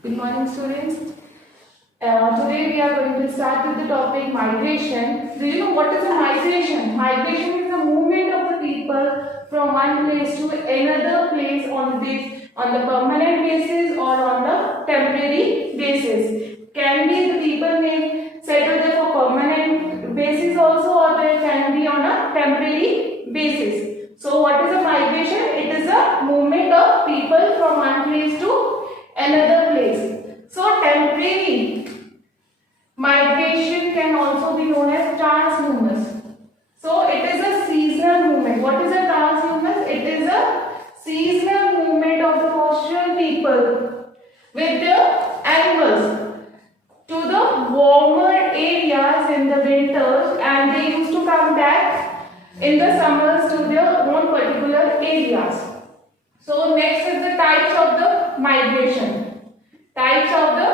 Good morning, students. Today we are going to start with the topic migration. Do you know what is a migration? Migration is the movement of the people from one place to another place on the permanent basis or on the temporary basis. Can be the people may settle there for permanent basis also, or they can be on a temporary basis. So what is a migration? It is a movement of people from one place to another place. So temporary migration can also be known as transhumus. So it is a seasonal movement. What is a transhumus? It is a seasonal movement of the coastal people with their animals to the warmer areas in the winters, and they used to come back in the summers to their own particular areas. So next is the types of the migration. Types of the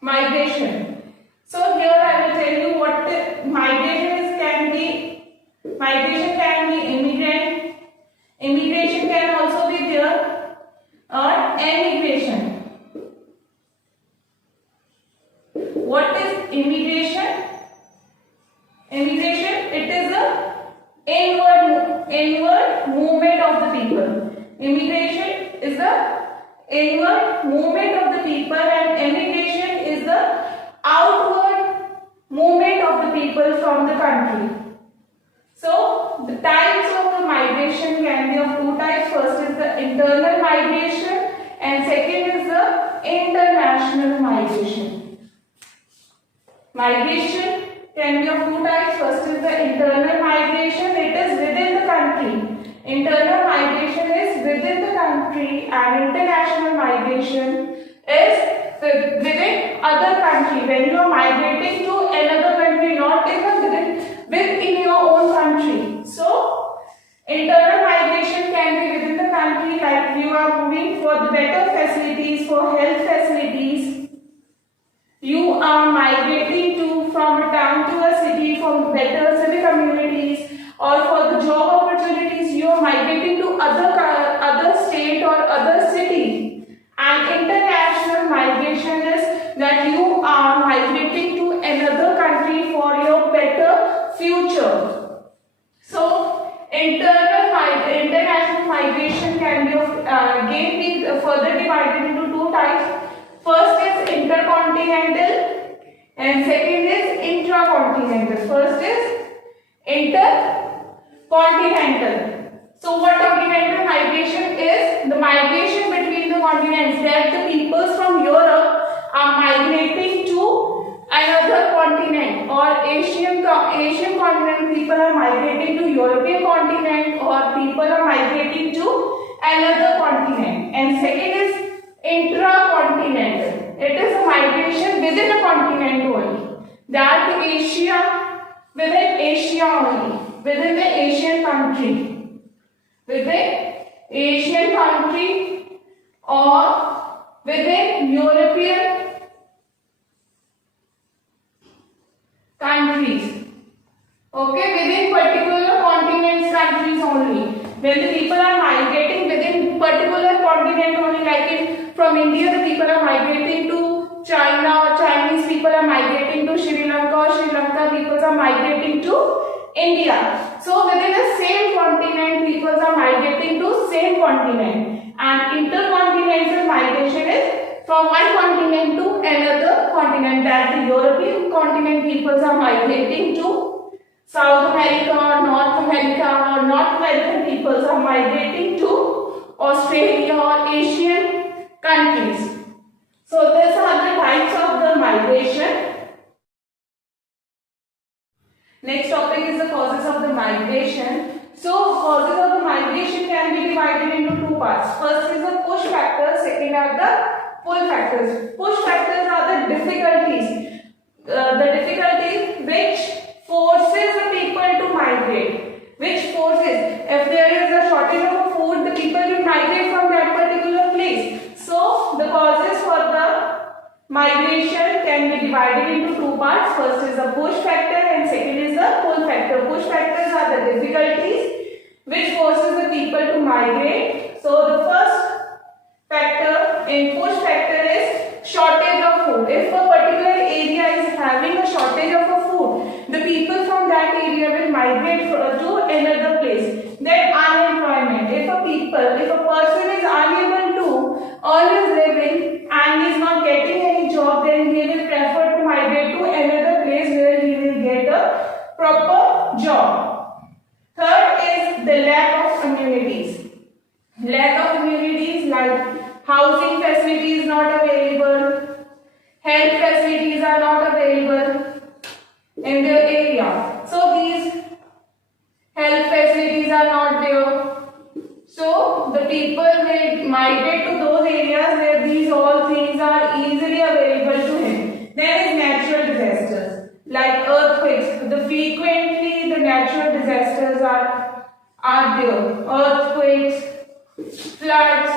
migration. So here I will tell you what the migration is. Migration can be immigrant. Immigration can also be there, or emigration. What is immigration? Immigration, it is a inward movement of the people. Immigration is the inward movement of the people, and emigration is the outward movement of the people from the country. So the types of the migration can be of two types. First is the internal migration, and second is the international migration. Migration can be of two types. First is the internal migration. It is within the country. Internal migration is within the country, and international migration is within other country. When you are migrating to another country, not within your own country. So internal migration can be within the country, like you are moving for the better facilities, for health facilities. You are migrating from a town to a city, from better civic communities, or for the job opportunities. You are migrating to other state or other city. And international migration is that you are migrating to another country for your better future. So international migration can be further divided into two types. First is intercontinental and second is intracontinental. First is intercontinental. So what continental migration is? The migration between the continents, that the peoples from Europe are migrating to another continent, or Asian continent people are migrating to European continent, or people are migrating to another continent. And second is intracontinental. It is a migration within a continent only. That within Asia only, within the Asian country. Within Asian country or within European countries. Okay, within particular continents countries only. When the people are migrating within particular continent only, like from India the people are migrating to China, or Chinese people are migrating to Sri Lanka, or Sri Lanka people are migrating to India. So within the same continent, people are migrating to same continent. And intercontinental migration is from one continent to another continent. That the European continent people are migrating to South America or North America, or North American people are migrating to Australia or Asian countries. So these are the types of the migration. Next topic is the causes of the migration. So causes of the migration can be divided into two parts. First is the push factors, second are the pull factors. Push factors are the difficulties. Which forces the people to migrate. Which forces? If there is a shortage of food, the people will migrate from that particular place. So the causes for the migration can be divided into two parts. First is the push factor and second is the pull factor. Push factors are the difficulties which forces the people to migrate. So the first factor in push factor is housing facility is not available, health facilities are not available in their area. So these health facilities are not there. So the people will migrate to those areas where these all things are easily available to him. There is natural disasters like earthquakes. Frequently the natural disasters are there. Earthquakes, floods.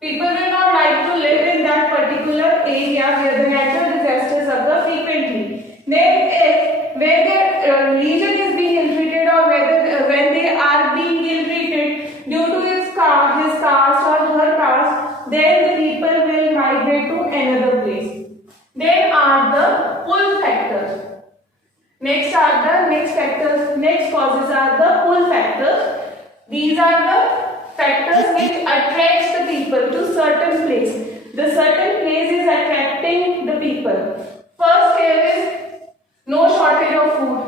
People will not like to live in that particular area where the natural disasters occur frequently. Then if where their region is being ill-treated or whether when they are being ill-treated due to his caste or her caste, then the people will migrate to another place. Then are the pull factors. Next causes are the pull factors. These are the factors which attracts the people to certain place. The certain place is attracting the people. First here is no shortage of food.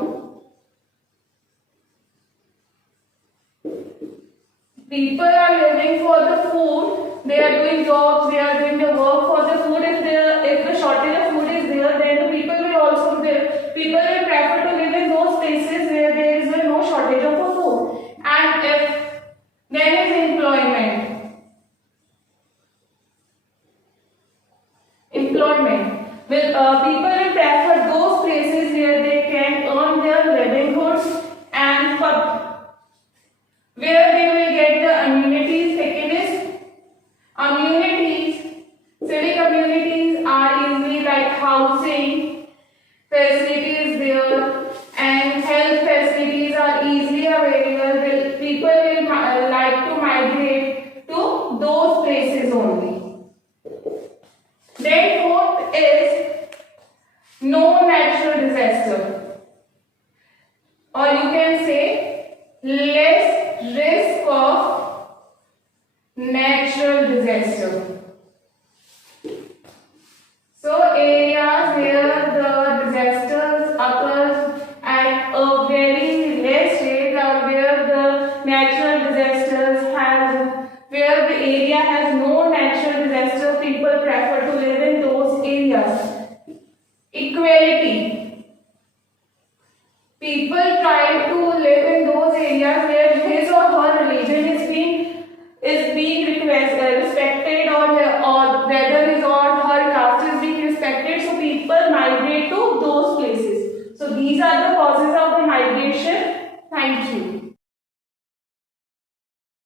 People are living for the food. They are doing jobs. They are doing the work for the food. If the shortage of food is there, then the people will also there. People will prefer to live in those places where there is no shortage of food. And if there is employment. People will prefer those places where they can earn their livelihoods and where they will get the amenities. Second is amenities. Civic amenities are easily like housing facilities there and health facilities are easily available. People will like to migrate to those places only. Then fourth is no natural disaster, or you can say less risk of natural disaster. So areas where the disasters occur at a very less rate or where the natural disasters where the area has no natural disaster, people prefer to live in those areas. Equality. People try to live in those areas where his or her religion is being respected or whether his or her caste is being respected. So people migrate to those places. So these are the causes of the migration. Thank you.